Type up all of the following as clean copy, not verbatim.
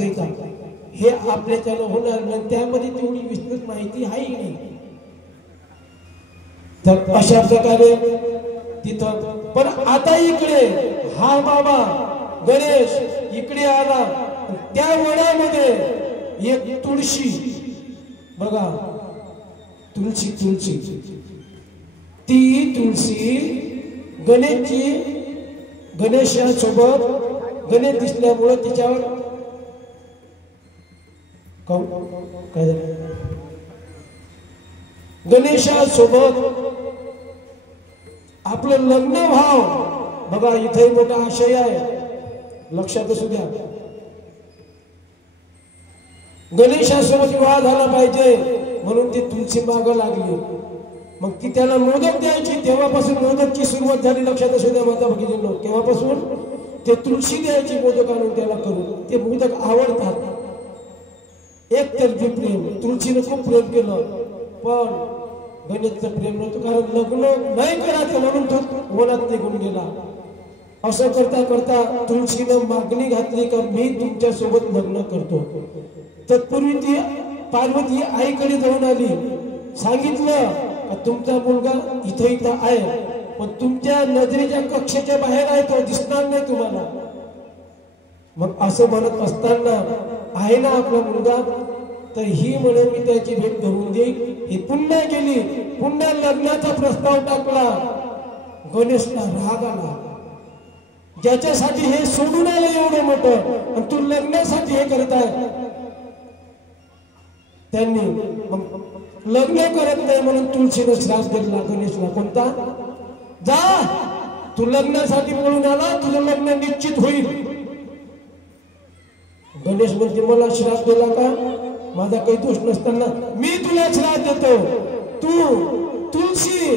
संहिता हे आपल्याच्यानं होणार नाही, त्यामध्ये तेवढी विस्तृत माहिती आहे नाही. तर अशा प्रकारे तिथं पण आता इकडे हा बाबा गणेश इकडे आला, त्या वडामध्ये एक तुळशी बघा, तुळशी तुळशी ती तुळशी गणेशासोबत गणेश दिसल्यामुळे तिच्यावर काय झालं, गणेशासोबत आपलं लग्न भाव बघा, इथे मोठा आशय आहे, लक्षात असू द्या. गणेशासोबत विवाह झाला पाहिजे म्हणून ती तुळशी मागं लागली. मग ती त्याला मोदक द्यायची, तेव्हापासून मोदकची सुरुवात झाली. लक्षात असू द्या माता भगिनींनो, तेव्हापासून ते तुळशी द्यायची मोदक आणून त्याला करून. ते मोदक आवडतात. एक तर्फी प्रेम, तुळशीने खूप प्रेम केलं, पण गणेशचं प्रेम नव्हतं, कारण लग्न नाही करायचं म्हणून तो वनात निघून गेला. असं करता करता तुळशीनं मागणी घातली का मी तुमच्या सोबत लग्न करतो. तत्पूर्वी ती पार्वती आईकडे जाऊन आली, सांगितलं तुमचा मुलगा इथं आहे, पण तुमच्या नजरेच्या कक्षेच्या बाहेर आहे, तो दिसणार नाही तुम्हाला. मग असं म्हणत असताना आहे ना आपला मुलगा, तर ही म्हणे मी त्याची भेट घेऊन देईल. ही पुन्हा गेली, पुन्हा लग्नाचा प्रस्ताव टाकला. गणेशला राग आला, ज्याच्यासाठी हे सोडून आलं एवढं मोठं, आणि तू लग्नासाठी हे करत आहे. त्यांनी मग लग्न करत नाही म्हणून तुळशीने श्राप दिला गणेशला. कोणता? जा, तू लग्नासाठी पळून आला, तुझं लग्न निश्चित होईल. गणेश म्हणते मला श्राप दिला का? माझा काही दोष नसताना मी तुला श्राप देतो. तू तुळशी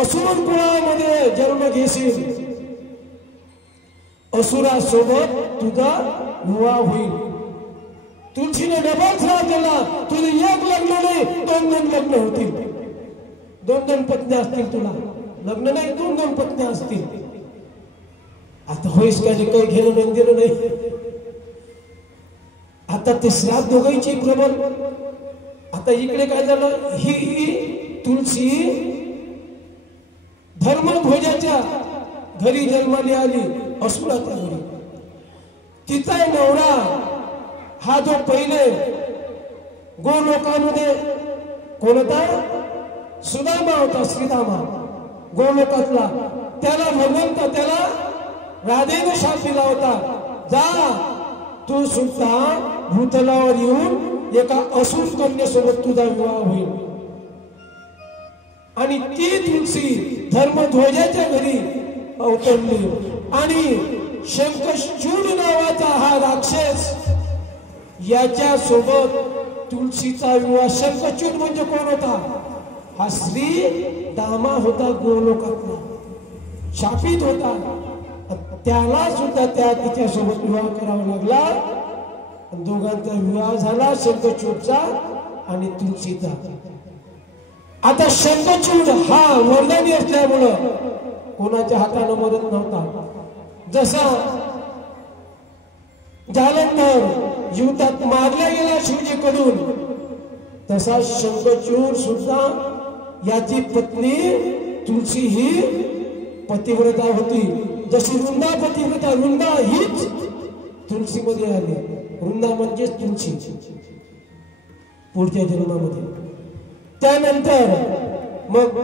असुर कुळामध्ये जन्म घेशील, असुरासोबत तुझा विवाह होईल. तुळशीने डबल श्राप दिला, तुझे एक लग्न नाही, दोन लग्न होतील. दोन पत्नी असतील तुला, लग्न नाही, दोन पत्नी असतील. आता होईस का काही घेणं नाही देणं नाही. आता ते श्राप दोघांची प्रबल. आता इकडे काय झालं, ही तुळशी धर्मध्वजाच्या घरी जन्माला आली, असुराच्या घरी. तिचा नवरा हा जो पहिले गोलोकामध्ये कोणता सुदामा होता, श्रीदामा गोलोकातला, त्याला भगवंत त्याला राधेने शाप दिला होता, जा तू सुद्धा भूतलावर येऊन एका असुर कन्येसोबत तुझा विवाह होईल. आणि ती तुळशी धर्मध्वजाच्या घरी अवतरली. आणि शंखचूड नावाचा हा राक्षस, याच्या सोबत तुळशीचा विवाह. शंखचूड म्हणजे कोण होता? हा श्री दामा होता, गोलोकातला शापित होता. त्याला सुद्धा तिच्या सोबत विवाह करावा लागला. दोघांचा विवाह झाला, शंखचूडचा आणि तुळशीचा. आता शंखचूड हा वरदानी असल्यामुळं कोणाच्या हाताने मरत नव्हता. जसा जालंधर युद्धात मारला गेला शिवजीकडून, तसा शंखचूड सुद्धा याची पत्नी तुळशी ही पतिव्रता होती. जशी वृंदा पतिव्रता, वृंदा हीच तुळशी मध्ये आली. वृंदा म्हणजे तुळशी पुढच्या जन्मामध्ये. त्यानंतर मग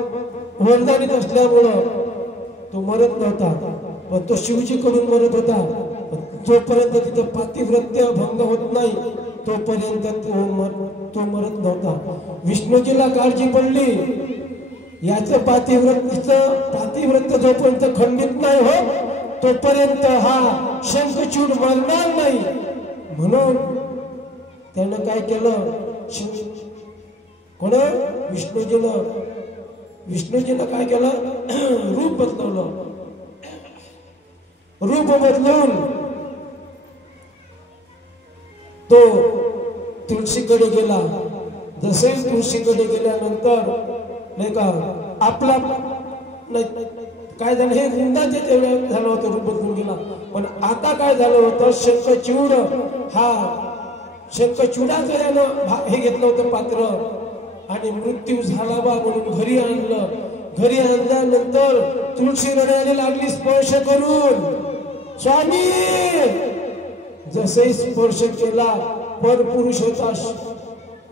वरदानीत असल्यामुळं तो मरत नव्हता, पण तो शिवजीकडून मरत होता. जोपर्यंत तिथं पातिव्रत्य भंग होत नाही तोपर्यंत तो मरत नव्हता. विष्णूजीला काळजी पडली, याचं पातिव्रत्य जोपर्यंत खंडित नाही होत तोपर्यंत हा शंखचूड मरणार नाही. म्हणून त्यानं काय केलं, विष्णूजीनं काय केलं, रूप बदलवलं. रूप बदलून तो तुळशीकडे गेला. जसे तुळशीकडे गेल्यानंतर नाही का आपला काय झालं, हे वृंदाचे तेवढ्या झालं होतं, रूप बदलून गेला. पण आता काय झालं होतं, शंखचिऊड हा शंखचिऊडाचं यानं हे घेतलं होतं पात्र आणि मृत्यू झाला बा म्हणून घरी आणलं. घरी आणल्यानंतर तुळशी रडायला लागली स्पर्श करून. स्वामी जसे स्पर्श केला, पर पुरुष होता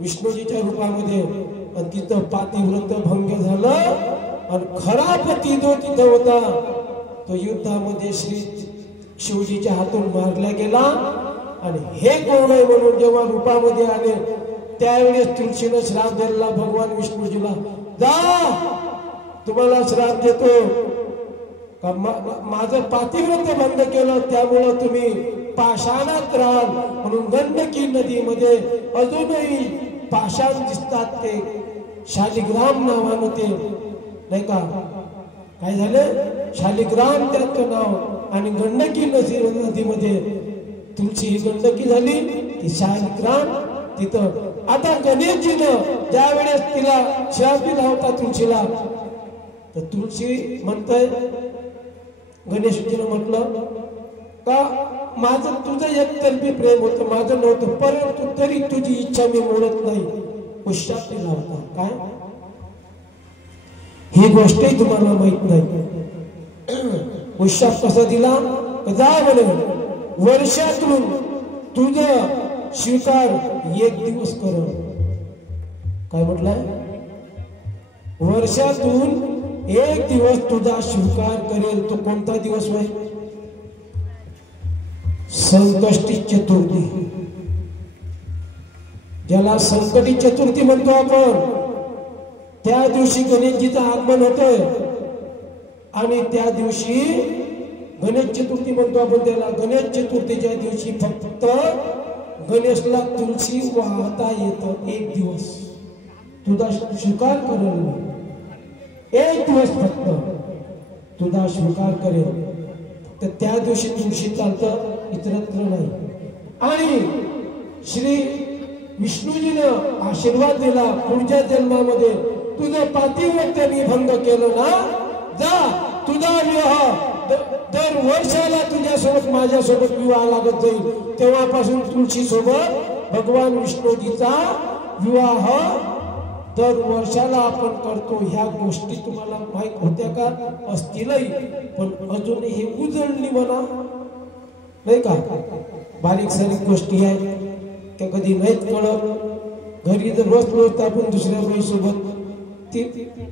विष्णूजीच्या रूपामध्ये, आणि तिथं पातिव्रत भंग झालं. आणि खरा पती जो तिथं होता तो युद्धामध्ये श्री शिवजीच्या हातून मारला गेला. आणि हे कोण आहे म्हणून जेव्हा रूपामध्ये आले त्यावेळेस तुळशीनं श्राप दिला भगवान विष्णूजीला, जा तुम्हाला श्राप देतो का माझं पातिव्रत बंद केलं त्यामुळं तुम्ही पाषाणात राहाल. म्हणून गंडकी नदीमध्ये अजूनही पाषाण दिसतात, ते शालिग्राम नावानं ते नाही का, काय झालं शालिग्राम त्याचं नाव. आणि गंडकी नदीमध्ये तुळशी ही गंडकी झाली, ती शालिग्राम तिथं. आता गणेशजीनं ज्या वेळेस तिला श्राप दिला होता तुळशीला, तर तुळशी म्हणतंय, गणेशजीनं म्हटलं का माझं तुझं एकतर्फी प्रेम होतं, माझं नव्हतं, परंतु तरी तुझी इच्छा मी मोडत नाही. उशाप दिला होता. काय ही गोष्टही तुम्हाला माहित नाही. उशाप कसा दिला, जा म्हणे वर्षातून तुझं स्वीकार एक दिवस कर. काय म्हटलंय, वर्षातून एक दिवस तुझा स्वीकार करेल. तो कोणता दिवस होय, संकष्टी चतुर्थी, ज्याला संकटी चतुर्थी म्हणतो आपण. त्या दिवशी गणेशजीचं आगमन होतंय आणि त्या दिवशी गणेश चतुर्थी म्हणतो आपण त्याला. गणेश चतुर्थीच्या दिवशी फक्त गणेशला तुळशी वाहता येतं. एक दिवस तुझा स्वीकार करेल, एक दिवस फक्त तुझा स्वीकार करेल. तर त्या दिवशी तुळशी चालतं, इतरत्र नाही. आणि श्री विष्णूजीनं आशीर्वाद दिला, पुढच्या जन्मामध्ये तुझं पातिव्रत्य मी भंग केलं ना, जा तुझा विवाह दर वर्षाला तुझ्यासोबत माझ्यासोबत विवाह लागत जाईल. तेव्हापासून तुळशी सोबत भगवान विष्णूजीचा विवाह दर वर्षाला आपण करतो. ह्या गोष्टी तुम्हाला माहित होत्या का, असतीलही, पण अजून हे उजळणी म्हणा नाही का, बारीक सारीक गोष्टी आहेत त्या कधी नाहीत कळत. घरी जर रोज आपण दुसऱ्या बाईसोबत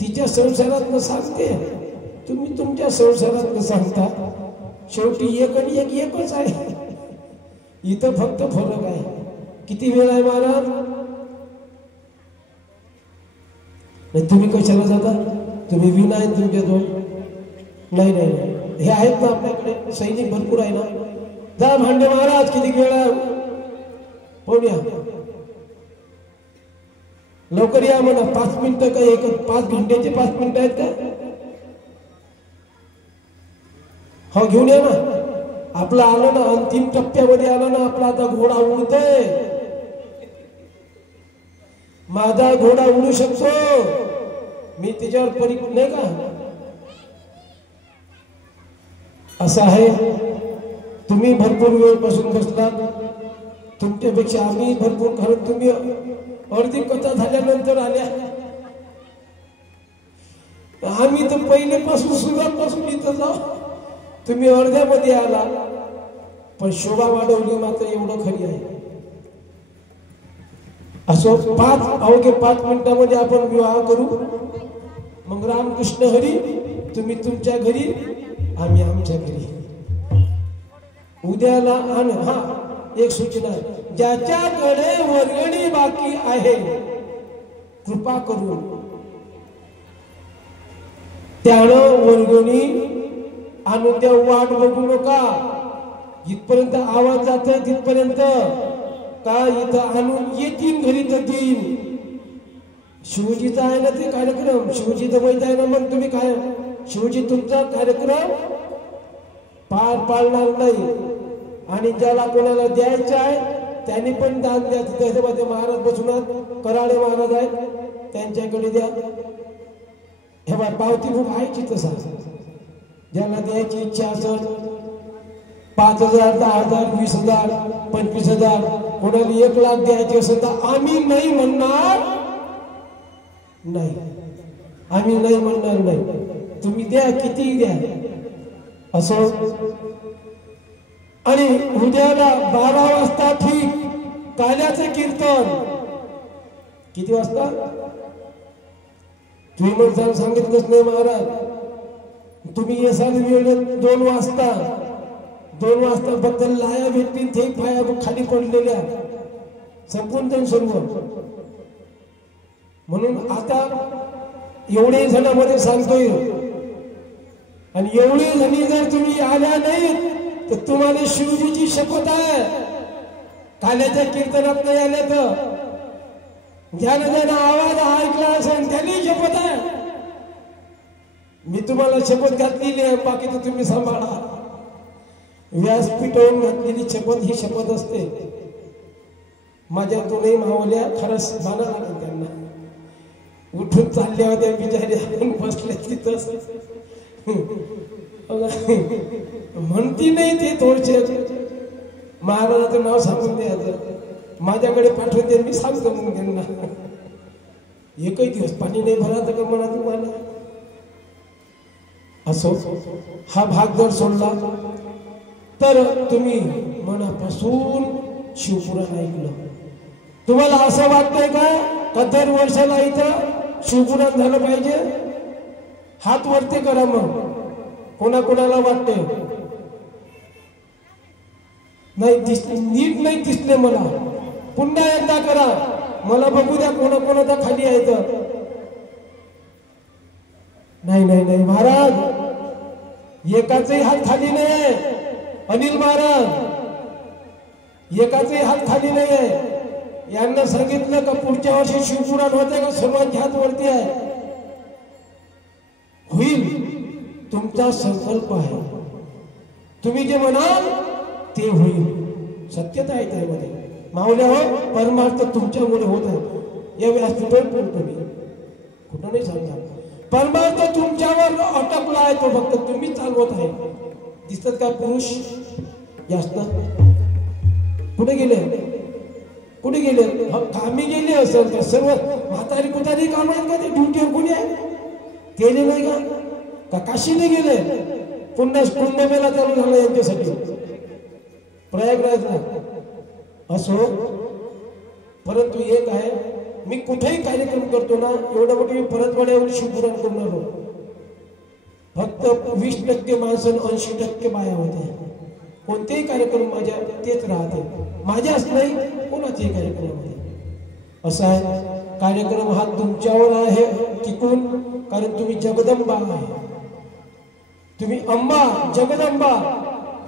तिच्या संसारात न सांगते, तुम्ही तुमच्या संसारात न सांगता. शेवटी एक आणि एक एकच आहे. इथं फक्त फरक आहे. किती वेळ आहे महाराज, तुम्ही कशाला जाता, तुम्ही विना आहेत तुमच्याजवळ, नाही नाही हे आहेत ना आपल्याकडे, सैनिक भरपूर आहे ना. जा भांडे महाराज, किती वेळ आहे, पाहूया लवकर या म्हणा. 5 मिनिटं काय, एक 5 घंट्याचे 5 मिनिटं आहेत का, हो घेऊन या ना. आपलं आलं ना, अंतिम टप्प्यामध्ये आलं ना आपला. आता घोडा उडतोय, माझा घोडा उडू शकतो, मी त्याच्यावर परीख नाही का. असं आहे, तुम्ही भरपूर वेळपासून बसलात, तुमच्यापेक्षा आम्ही भरपूर, कारण तुम्ही अर्धी कथा झाल्यानंतर आल्या. आम्ही तर पहिलेपासून सुरुवातपासून इथं जाऊ, तुम्ही अर्ध्यामध्ये आला. पण शोभा वाढवली मात्र एवढं खरी आहे. असो, अवघे 5 मिनिटांमध्ये आपण विवाह करू. मग रामकृष्ण हरी, तुम्ही तुमच्या घरी, आम्ही आमच्या घरी. उद्याला आणि हा एक सूचना, ज्याच्याकडे वर्गणी बाकी आहे कृपा करून त्यानं वर्गणी आणून द्या. वाट बघू नका, जिथपर्यंत आवाज जातोय तिथपर्यंत का इथं आणून येतील घरी तर देईल. शिवजीचा आहे ना ते कार्यक्रम, शिवजीचं माहित आहे ना. मग तुम्ही काय, शिवजी तुमचा कार्यक्रम पार पाडणार नाही. आणि ज्याला कोणाला द्यायचं आहे त्यांनी पण दान द्या. त्याच्यामध्ये महाराज बसुनात, कराळे महाराज आहेत, त्यांच्याकडे द्या. हे बा पावती खूप आहे तसा, ज्यांना द्यायची इच्छा असेल 5,000, 10,000, 20,000, 25,000, कोणाला 1,00,000 द्यायचे असेल तर आम्ही नाही म्हणणार नाही, आम्ही नाही म्हणणार नाही, तुम्ही द्या, किती द्या असं. आणि उद्याला 12 वाजता ठीक काल्याचं कीर्तन. किती वाजता? तुम्ही मग सांगितलंच नाही महाराज, तुम्ही येसाल वेळेत 2 वाजता. 2 वाजता बद्दल लाया भेटतील ते पाया खाली पडलेल्या संपून जाईल सर्व. म्हणून आता एवढे जणांमध्ये सांगतोय, आणि एवढे जणी जर तुम्ही आल्या नाही तर तुम्हाला शिवजीची शपथ आहे, काल्याच्या कीर्तनात नाही आले तर ज्यानं ज्यानं आवाज ऐकला असेल त्यांनी शपथ आहे. मी तुम्हाला शपथ घातलेली आहे, बाकी तर तुम्ही सांभाळा. व्यासपीठावरून घातलेली शपथ ही शपथ असते. माझ्या दोन्ही मावल्या खरंच माना लागेल त्यांना. उठून चालल्या होत्या बिचाऱ्या, बसल्या तिथंच. म्हणती नाही ते थोडसे महाराजाचं नाव सांगून द्यायचं, माझ्याकडे पाठवून द्या, मी सांगतो मग त्यांना. एकही दिवस पाणी नाही भरायचं का म्हणा तुम्हाला. असो, हा भाग जर सोडला तर तुम्ही मनापासून शिवपुराण ऐकलं. तुम्हाला असं वाटतंय का दर वर्षाला इथं शिवपुराण झालं पाहिजे? हात वरती करा. मग कोणाकोणाला वाटते नाही दिसले, नीट नाही दिसले मला, पुन्हा एकदा करा, मला बघू द्या कोणाकोणाचा खाली आहे तर. नाही नाही नाही महाराज, एकाचाही हात खाली नाही आहे. अनिल महाराज, एकाचाही हात खाली नाही आहे. यांना सांगितलं का पुढच्या वर्षी शिवपुराण होते का सर्वांच्या हात वरती आहे. होईल, तुमचा संकल्प आहे. तुम्ही जे म्हणाल ते होईल, सत्यता आहे त्यामध्ये. माऊल्या हो, परमार्थ तुमच्यामुळे होत आहे. या व्यासपीठावर बोलतो मी, कुठं नाही सांगणार. परमार्थ तुमच्यावर अटकला आहे, तो फक्त तुम्ही चालवत आहे. दिसतात का पुरुष जास्त? कुठे गेले? कुठे गेले? कामी गेले असेल तर सर्व म्हातारी कुतारी काम आहेत का? ते ड्युटीवर कोणी आहे? गेले नाही का काशीला गेले? पुन्हा कुंभमेळा चालू झाला यांच्यासाठी प्रयागराजला. असो, परंतु एक आहे, मी कुठेही कार्यक्रम करतो ना, एवढं मोठे मी परतवाड्यावर शिवपुराण करून आलो. फक्त 20% माणसं, 80% बाया होत्या. कोणतेही कार्यक्रम माझ्या तेच राहते, माझ्याच नाही कोणाच्याही कार्यक्रमामध्ये. असा आहे, कार्यक्रम हा तुमच्यावर आहे टिकून, कारण तुम्ही जगदंबा आहे. तुम्ही अंबा, जगदंबा,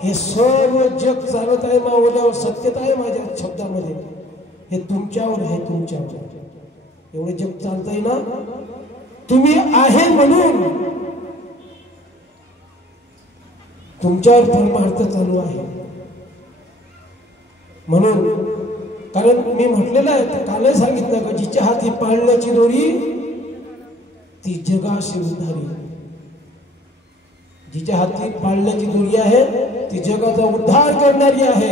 हे सर्व जग चालत आहे मावल्यावर. सत्यता आहे माझ्या शब्दामध्ये, हे तुमच्यावर आहे, तुमच्यावर. एवढे जग चालतंय ना, तुम्ही आहे म्हणून तुमच्यावर परमार्थ चालू आहे. म्हणून, कारण मी म्हटलेलं आहे, कालही सांगितलं का जिच्या हाती पाळण्याची दोरी ती जगाशी उद्धारी. जिच्या हाती पाळण्याची दोरी आहे ती जगाचा उद्धार करणारी आहे.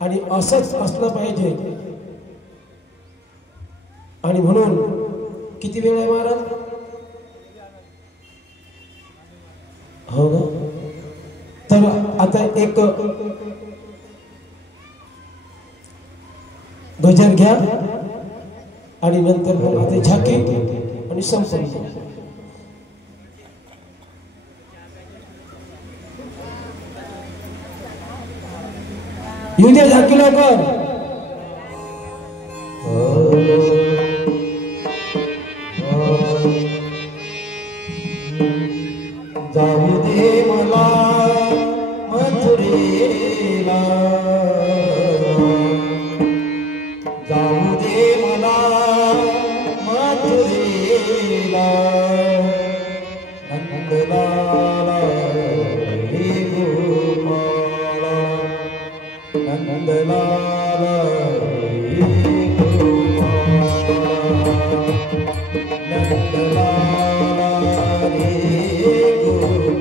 आणि असंच असलं पाहिजे. आणि म्हणून किती वेळ आहे महाराज? हो ना. तर आता एक गजर घ्या आणि नंतर मग आता झाकी आणि संपन्न. येऊ द्या झाकी लवकर. जाऊ दे मला मथुरेला, जाऊ दे मला मथुरेला. नंदलाला हे गोपाला, नंदलाला हे गोपाला, नंदलाला हे गोपाला.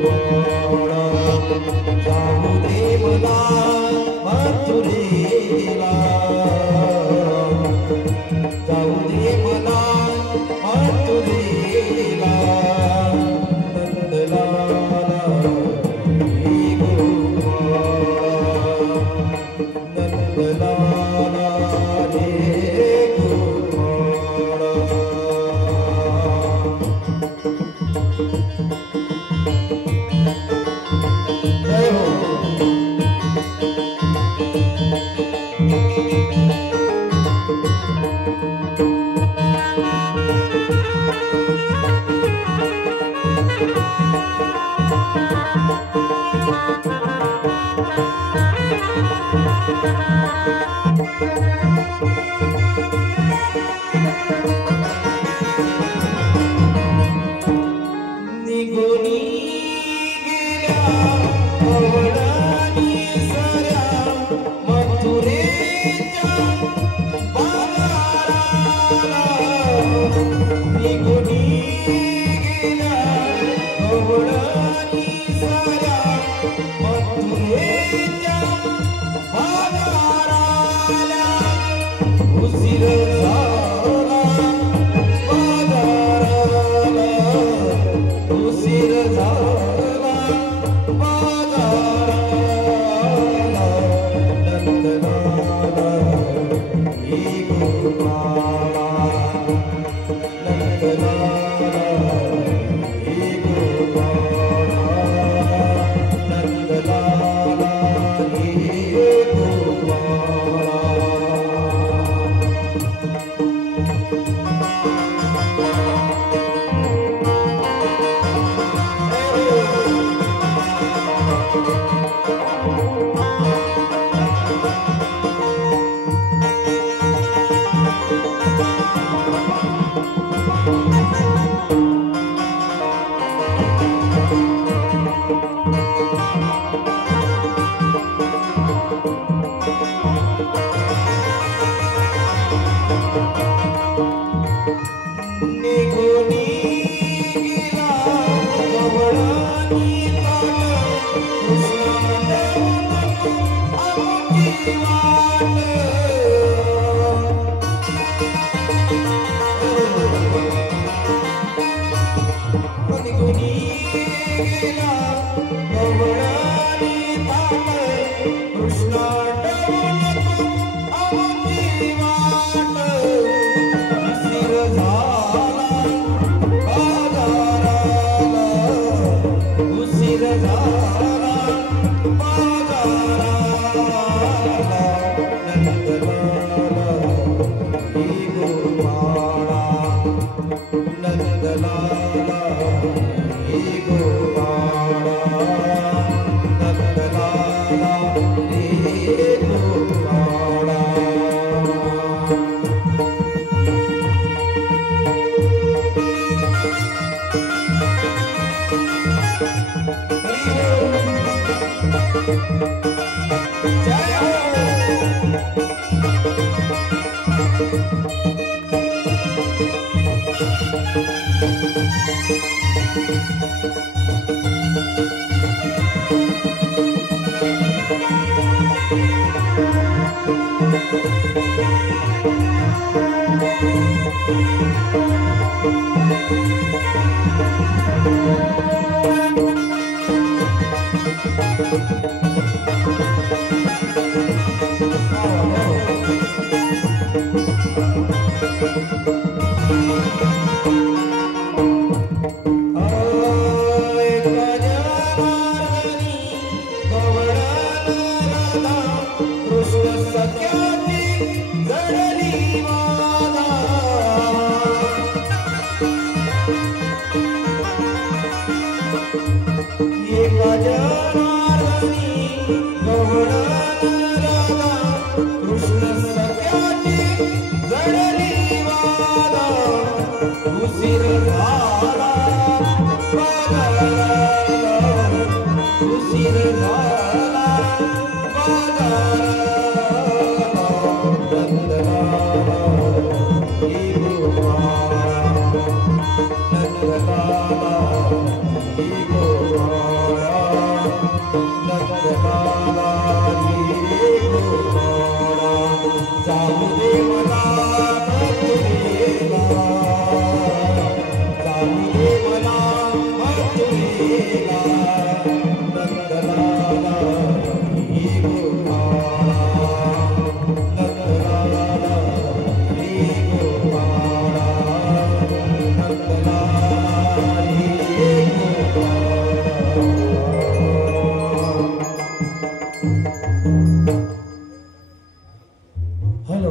हॅलो,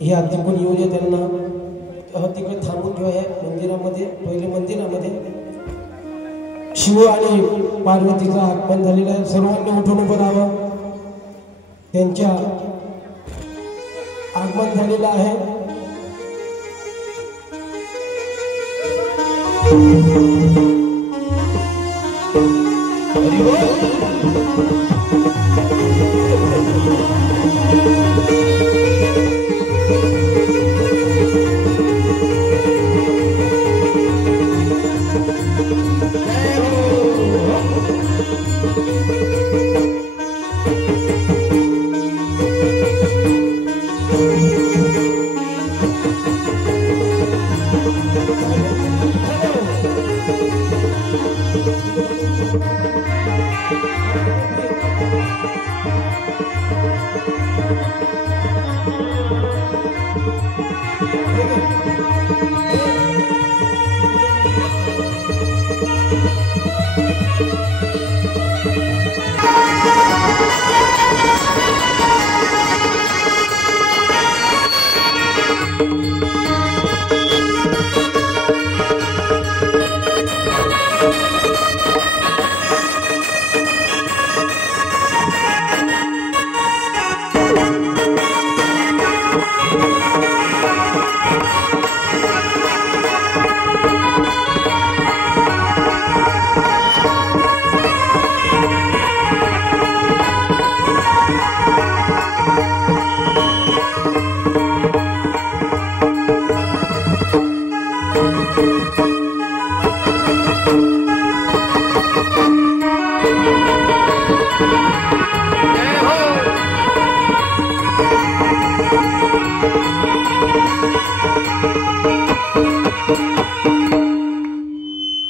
हे आधी कोण येऊ दे त्यांना. तिकडे थांबून ठेवा या मंदिरामध्ये. पहिले मंदिरामध्ये शिव आणि पार्वतीचं आगमन झालेलं आहे. सर्वांनी उठून उभं राहावं. त्यांच्या आगमन झालेलं आहे.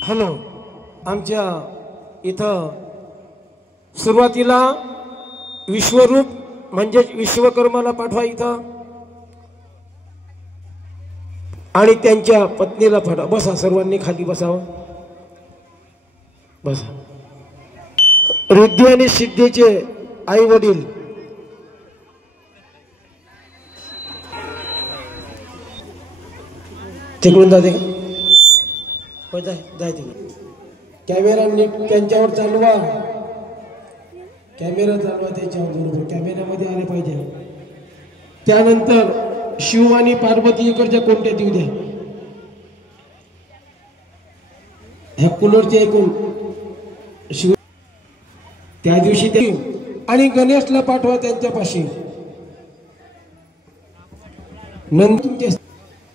हॅलो, आमच्या इथं सुरुवातीला विश्वरूप म्हणजे विश्वकर्माला पाठवा इथं, आणि त्यांच्या पत्नीला पाठवा. बसा, सर्वांनी खाली बसावं. बसा. रिद्धी आणि सिद्धीचे आई वडील तिकडून जाते का? जाय तिकडे. कॅमेरा नीट त्यांच्यावर चालवा. कॅमेरा चालवा त्याच्यावर बरोबर. कॅमेऱ्यामध्ये आले पाहिजे. त्यानंतर शिव आणि पार्वती इकडच्या कोणत्या देऊ द्या. ह्या कूलरचे ऐकून शिव त्या दिवशी ते आणि गणेशला पाठवा त्यांच्यापाशी. नंतर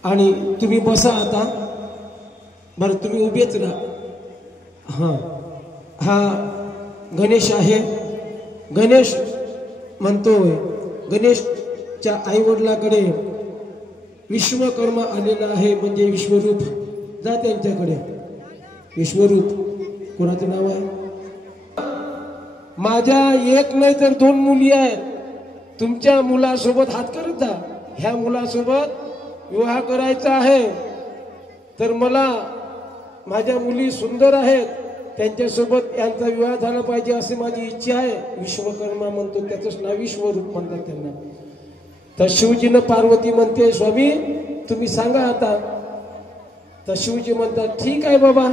आणि तुम्ही बसा आता. बरं, तुम्ही उभेच राहा. हा गणेश आहे. गणेश म्हणतोय, गणेशच्या आई वडिलाकडे विश्वकर्मा आलेला आहे म्हणजे विश्वरूप. जा त्यांच्याकडे. विश्वरूप कोणाचं नाव आहे? माझ्या एक नाही तर 2 मुली आहेत. तुमच्या मुलासोबत हात करत जा. ह्या मुलासोबत विवाह करायचा आहे तर मला माझ्या मुली सुंदर आहेत, त्यांच्यासोबत यांचा विवाह झाला पाहिजे अशी माझी इच्छा आहे. विश्वकर्मा म्हणतो, त्याचंच नाव विश्वरूप म्हणतात त्यांना. तर शिवजीनं पार्वती म्हणते, स्वामी तुम्ही सांगा आता. तर शिवजी म्हणतात, ठीक आहे बाबा,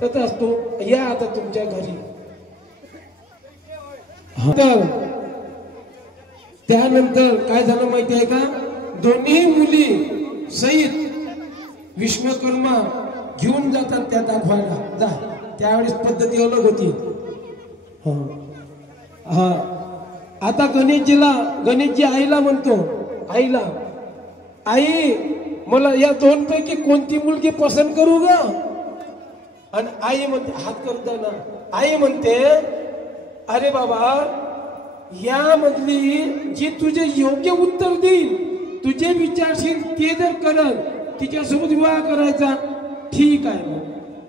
तर तू या आता तुमच्या घरी. तर त्यानंतर काय झालं माहिती आहे का? दोन्ही मुली सहित विश्वकर्मा घेऊन जातात त्या दाखवायला. जा. त्यावेळेस पद्धती अलग होती. आता गणेशजी आईला म्हणतो, आईला, आई मला या 2 पैकी कोणती मुलगी पसंत करू ग? आणि आई म्हणते, हात करताना आई म्हणते, अरे बाबा, या मधली जी तुझे योग्य उत्तर देईल, तुझे विचारशील ते जर करल, तिच्यासोबत विवाह करायचा. ठीक आहे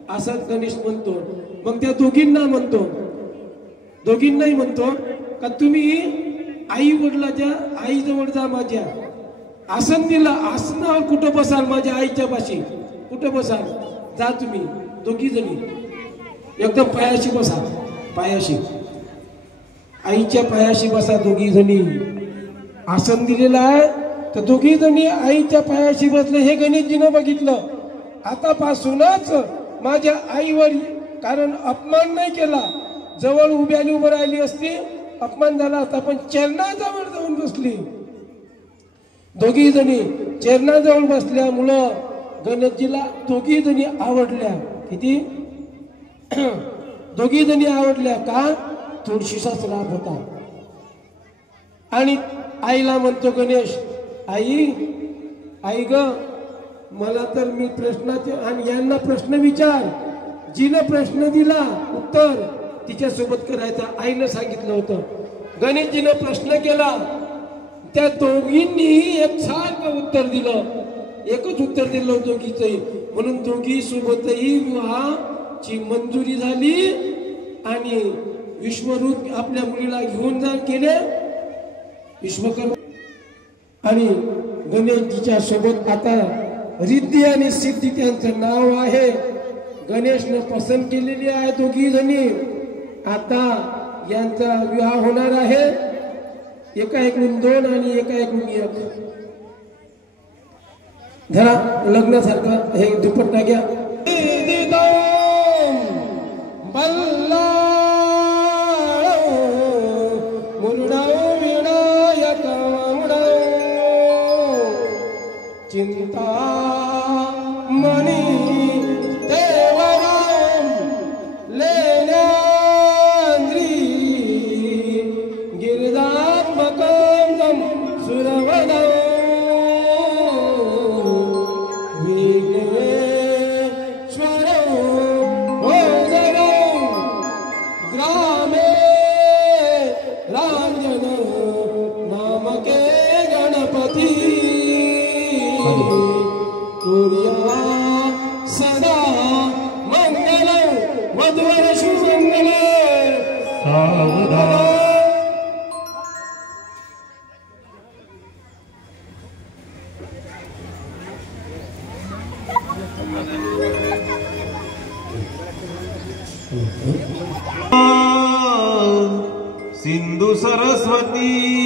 असंच गणेश म्हणतो. मग त्या दोघींनाही म्हणतो का तुम्ही आई वडिलाच्या आईजवळ जा. माझ्या आसन दिलं, आसनावर कुठं बसाल? माझ्या आईच्या पाशी कुठं बसाल? जा तुम्ही दोघी जणी एकदम पायाशी बसा. पायाशी, आईच्या पायाशी बसा दोघी जणी. आसन दिलेलं आहे. तर दोघी जणी आईच्या पायाशी बसले. हे गणेशजीनं बघितलं. आतापासूनच माझ्या आईवर, कारण अपमान नाही केला, जवळ उभं राहिली असती अपमान झाला असता, पण चरणाजवळ जाऊन बसली. दोघी जणी चरणाजवळ बसल्यामुळं गणेशजीला दोघी जणी आवडल्या. किती? दोघी जणी आवडल्या. का? तुळशीचाच राग होता. आणि आईला म्हणतो गणेश, आई आई ग, मला तर मी प्रश्नाचे आणि यांना प्रश्न विचार. जिनं प्रश्न दिला उत्तर तिच्यासोबत करायचा आईनं सांगितलं होतं. गणेशजीनं प्रश्न केला, त्या दोघींनीही एकसारखं उत्तर दिलं. एकच उत्तर दिलं दोघीचंही. म्हणून दोघी सोबतही विवाहाची मंजुरी झाली. आणि विश्वरूप आपल्या मुलीला घेऊन गेले विश्वकर्मा. आणि गणेशजीच्या सोबत आता रिद्धी आणि सिद्धी त्यांचं नाव आहे. गणेशने पसंत केलेली आहे दोघी जणी. आता यांचा विवाह होणार आहे. एका इकडून 2 आणि एका इकडून 1. जरा लग्नासारखं हे दुपट्टा घ्या. चिंता मनी देवराम लेण्याद्री गिरदात्मकं सुरवदं विघ्नेश्वरं भोजनं ग्रामे रांजन नामके गणपती कुर्या सदा मंगलं वधूवर सुमंगल सावधान. सिंधु सरस्वतीच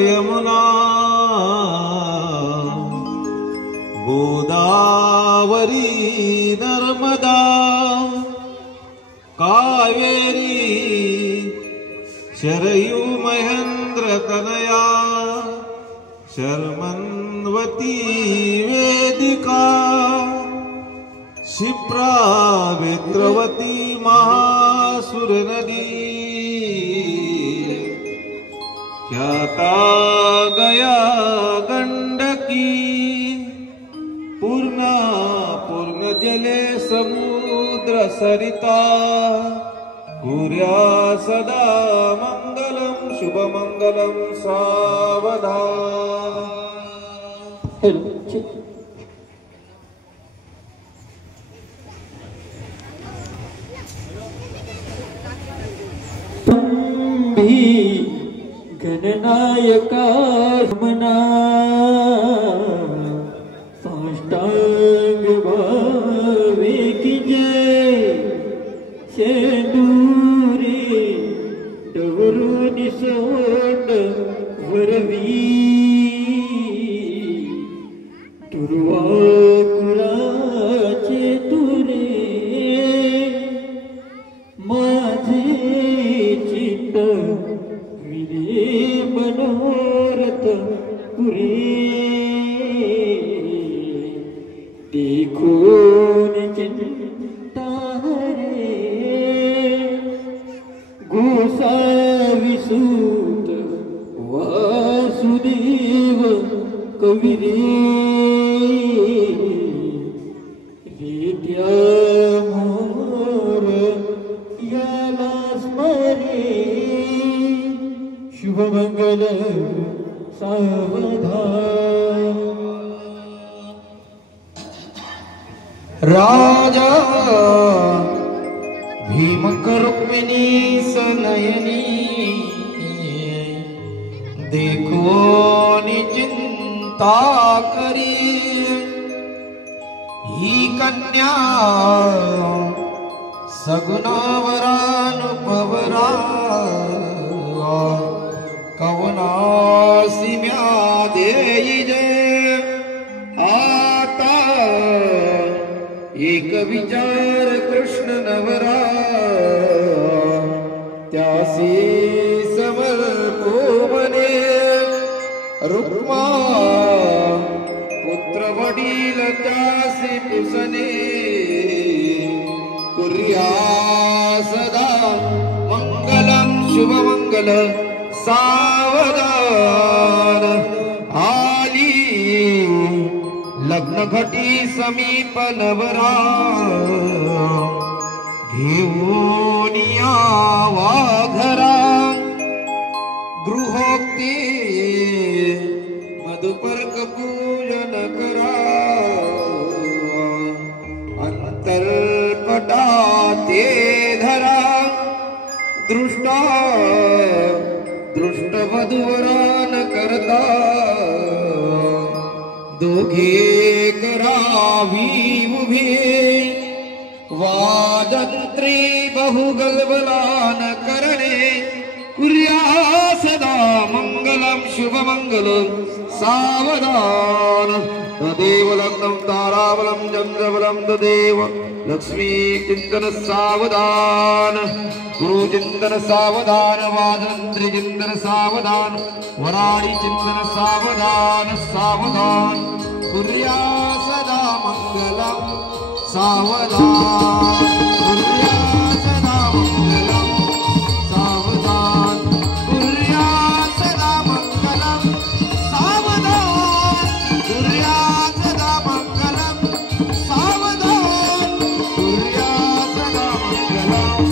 यमुना गोदावरी नर्मदा कावेरी शरयू महेंद्र तनया शर्मन्वती वेदिका क्षिप्रा वेत्रवती महासुर नदी ख्याता गया गंडकी पूर्ण जले समुद्र सरिता कुर्या सदा मंगलम शुभमंगलम सावधान. गणनायका मना साष्टांग भावे की जय. शेंदुरी डवरून सोंड वरवी तुरवा कुराचे तुरे माझे चित्त विरे मनोरथ पुरे. देखून चिंता हरे गोसाविसूत वासुदेव कविरे. विद्या मोर याला स्मरे शुभमंगल सावधान. राजा भीमक रुक्मिणी सनयनी देखो चिंता करी ही कन्या सगुणावरानुपवरा कवनासी म्या देई जय आता एक विचार कृष्ण नवरा त्यासी समर्पो मने रुक्मा पुत्र वडील त्यासी पुसने कुर्या सदा मंगलम शुभमंगल सावधान आली लग्न घटी समीप नवरा घेऊन यावा घरा गृहोक्ती मधुपर्क पूजन करा अंतरपटा ते धरा दृष्टा दृष्ट वधूवरान करता दोघे करावी उभे वादंत्री बहुगलबलान करणे कुर्या सदा मंगलम शुभमंगलम सावधान तदेव लग्नं ताराबलं चंद्रबलं तदेव लक्ष्मी चिंतन सावधान गुरु चिंतन सावधान वादंत्री चिंतन सावधान वराडी चिंतन सावधान सावधान कुर्या सदा मंगलम सावधान कुर्या सदा मंगलम सावधान कुर्या सदा मंगलम सावधान कुर्या सदा मंगलम सावधान कुर्या सदा मंगलम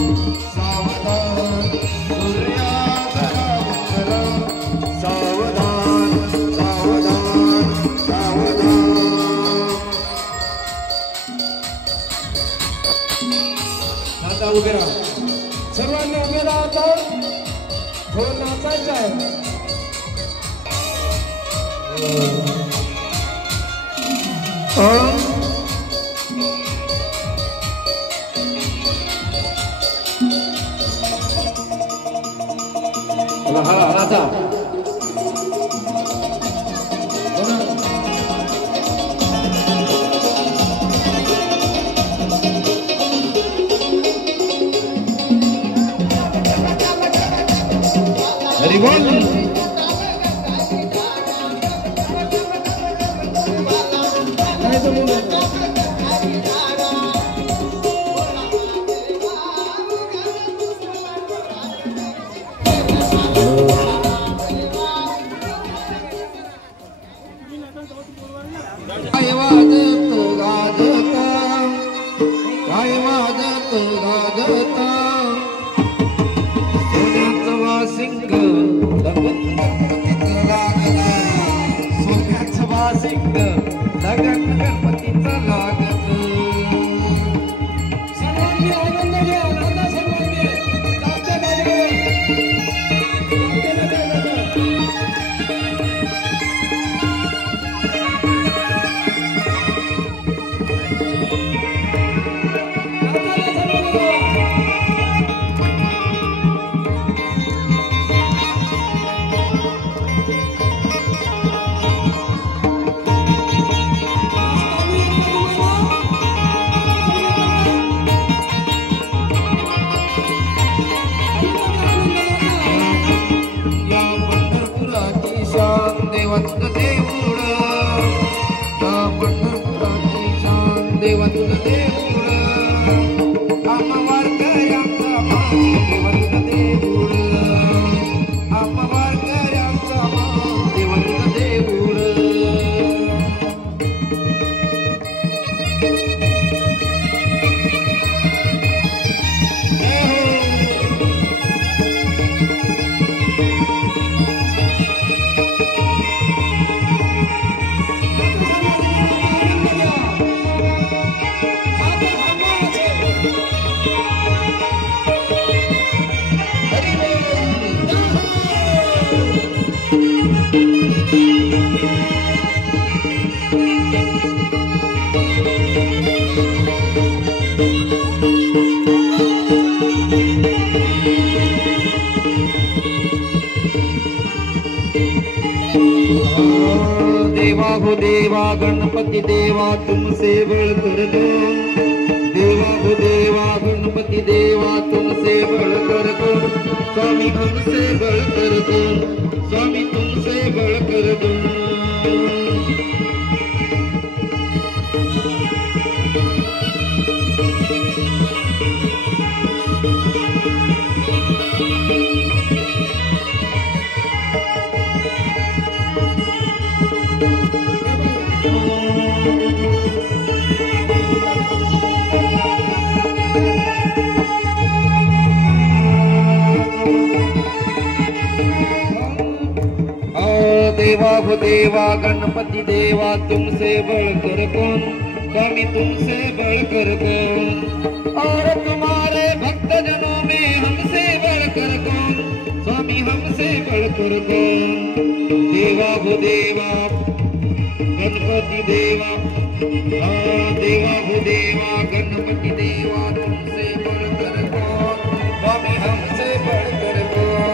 सावधान कुर्या सदा मंगलम सावधान सावधान सावधान आता उभे राहा सर्वांनी उभे राहा आता थोडं नाचायचं आहे नाचा हरि बोल काय वाजत गाजता काय वाजत गाजता सोन्याचं वासिंग गणपतीचं लागत सोन्याचं वासिंग गणपतीचं लागत सर्वांनी आनंद घ्या नाचा सर्वांनी टाकते देवंत देऊळ या पंढरपुराची शान देवंत देऊळ आमवारकऱ्यांचा मान देवंत देऊळ आमवारकऱ्यांचा मान देवंत देऊळ देवा हो देवा गणपति देवा तुमसे बढ़कर कौन। देवा हो देवा गणपति देवा तुमसे बढ़कर कौन। स्वामी हमसे बढ़कर कौन। स्वामी तुमसे बढ़कर कौन। देवा हो देवा गणपति देवा तुमसे बढ़कर कौन। स्वामी तुमसे बढ़कर कौन। और तुम्हारे भक्त जनों में हमसे बढ़कर कौन। स्वामी हमसे बढ़कर कौन। देवा हो देवा गणपति देवा। देवा हो देवा गणपति देवा तुमसे बढ़कर कौन। स्वामी हमसे बढ़कर कौन।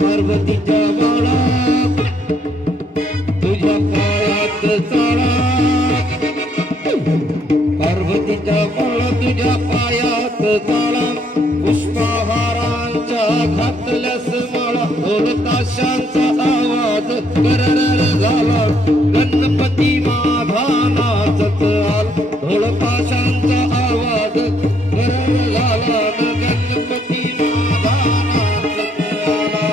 पार्वतीच्या बाळा तुझ्या पायात चाळा, पार्वतीच्या बाळा तुझ्या पायात चाळा, पुष्पहारांच्या घातल्यास माळा, ढोल ताशांचा आवाज कररर झाला, गणपती माझा नाचत आला, ढोल ताशांचा आवाज कररर झाला, गणपती माझा नाचत आला.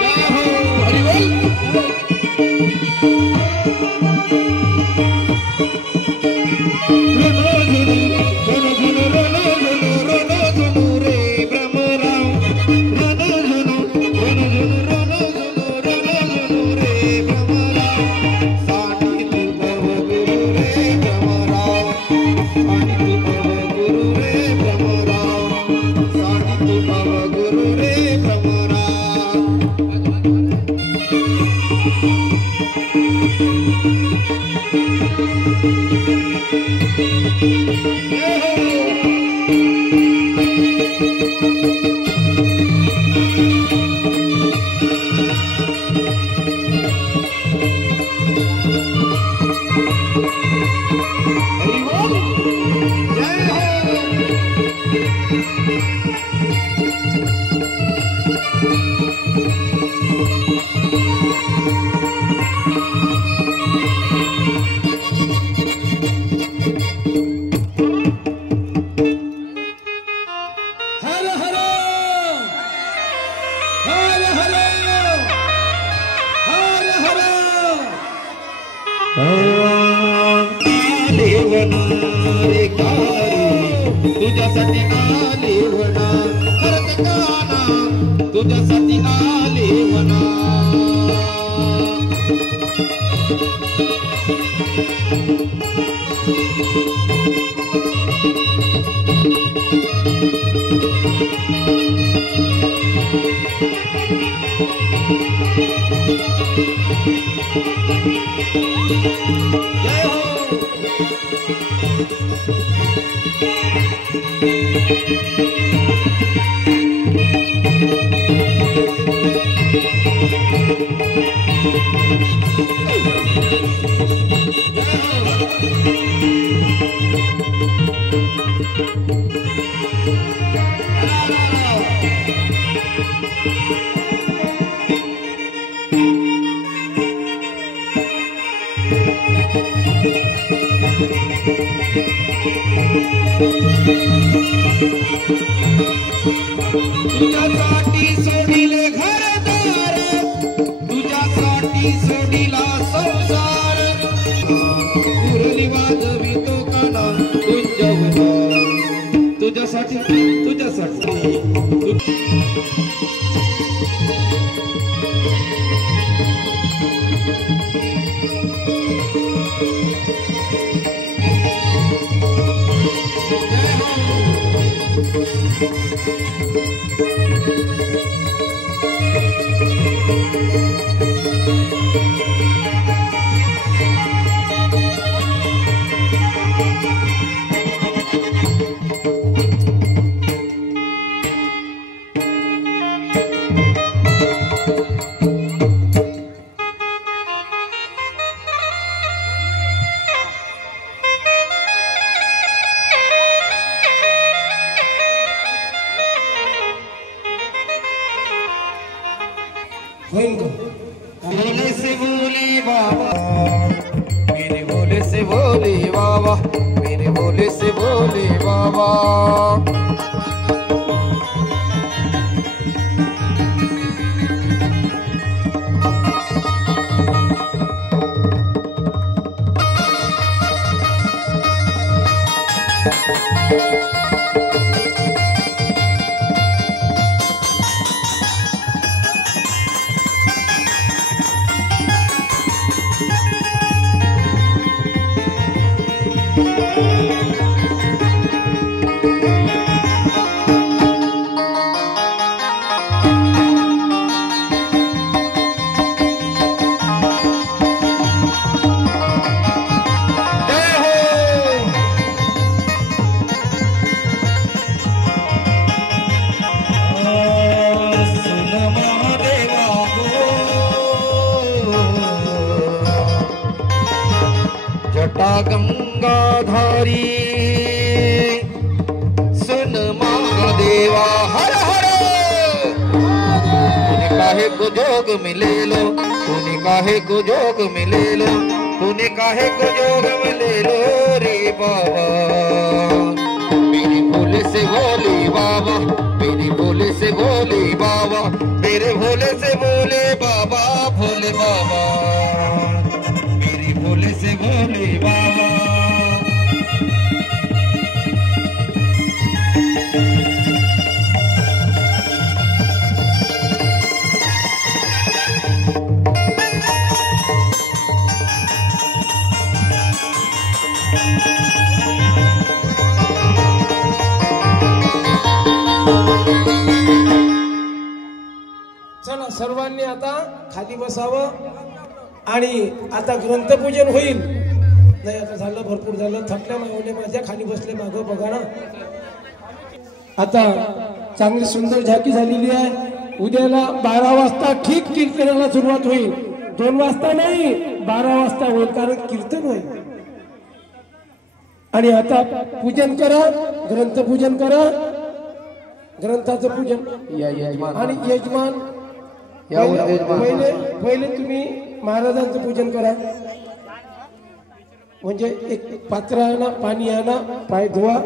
जय हो हरिवल. तुझ्यासाठी आले वना करत गाना, तुझ्यासाठी आले वना. जय हो. तुझ्यासाठी सोडिले घरदार, तुझ्यासाठी सोडिला संसार, मुरली वाजवितो काना तुझ्यावर, तुझ्यासाठी तुझ्यासाठी भोले से भोले बाबा, मेरे भोले से भोले बाबा, मेरे भोले से भोले बाबा. गंगाधारी सुन महादेवा हर हर तूने काहे को जोग मिले लो तूने काहे को जोग मिले लो तूने काहे को जोग मिले लो रे बाबा मेरी भोले से भोले बाबा मेरी भोले से भोले बाबा मेरे भोले से भोले बाबा भोले बाबा मेरी भोले से भोले बाबा चला सर्वांनी आता खाली बसावं आणि आता ग्रंथपूजन होईल नाही आता झालं भरपूर झालं थकल्या मागवले माझ्या खाली बसले मागं बघा ना आता चांगली सुंदर झाकी झालेली आहे उद्याला 12 वाजता ठीक कीर्तनाला सुरुवात होईल 2 वाजता नाही 12 वाजता होईल कारण कीर्तन होईल आणि आता पूजन करा ग्रंथपूजन करा ग्रंथाचं पूजन आणि यजमान पहिले तुम्ही महाराजांचं पूजन करा म्हणजे एक पात्र आणा पाणी आणा पाय धुवा